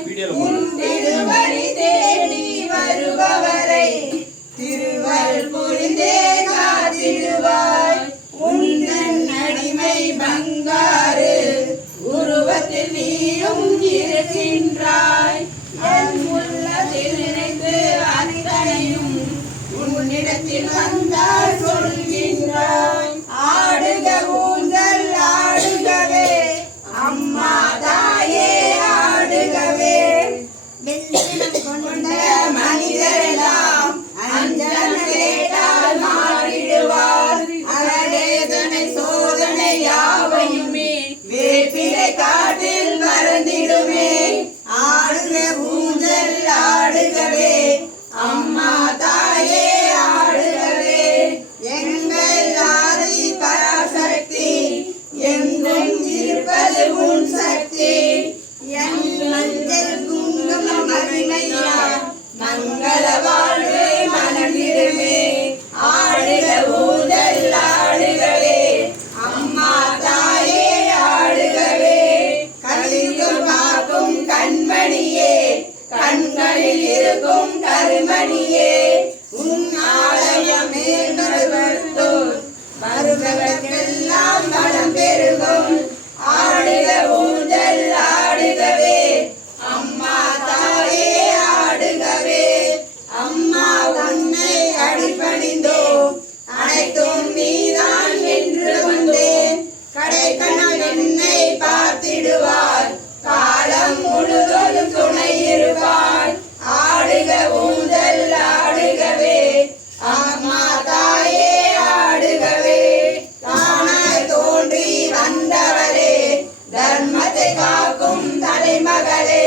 உன் திருவடி தேடி வருபவரை திருவருள் புரிந்தே காத்திடுவாய். உந்தன் அடிமை பங்காரு உருவத்தில் நீயும் இருக்கின்றாய். என் உள்ளத்தில் நினைத்து அத்தனையும் உன்னிடத்தில் வந்தால் சொல்கின்றாய். ஆடுக ஊஞ்சல் ஆடுகவே அம்மா தாயே ஆடுகவே. கொண்ட மனிதரெல்லாம் அஞ்சன கேட்டால் மாறிடுவார். அரணேதனை சோதனை யாவையுமே வேப்பிலை காட்டில் மறந்திடுமே. ஆடுக ஊஞ்சல் ஆடுகவே அம்மா தாயே ஆடுகவே. எங்கள் ஆதி பராசக்தி எங்கும் இருப்பது உன் சக்தி. என் மஞ்சள் குங்குமம் மகிமையா மங்கள வாழ்வே மனதிருமே. ஆடுக ஊஞ்சல் ஆடுகவே அம்மா தாயே ஆடுகவே. கலியுகம் காக்கும் கண்மணியே கண்களில் இருக்கும் கருமணியே. உன் ஆலயமே வருவத்தோர் வருபவர்க்கெல்லாம் பலம் பெருகும். ஆடுக ஊஞ்சல் ஆடுகவே அம்மா தாயே ஆடுகவே. அம்மா உன்னை அடிபணிந்தோம் அனைத்தும் நீதான் என்று வந்தேன். கடைக்கணம் என்னை பார்த்திடுவார் காலம் முழுவதும் துணை இருப்பார். ஆடுக ஊஞ்சல் ஆடுகவே அம்மா தாயே ஆடுகவே. தானாய் தோன்றி வந்தவரே தர்மத்தை காக்கும் தலைமகளே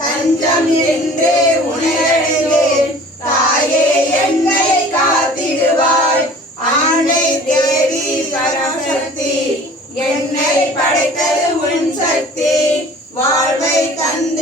தஞ்சம் என்றே உணர்ந்தேன். தாயே என்னை காத்திடுவாய். ஆணை தேவி பரசக்தி என்னை படைத்தது உன் சக்தி. வாழ்வை தந்து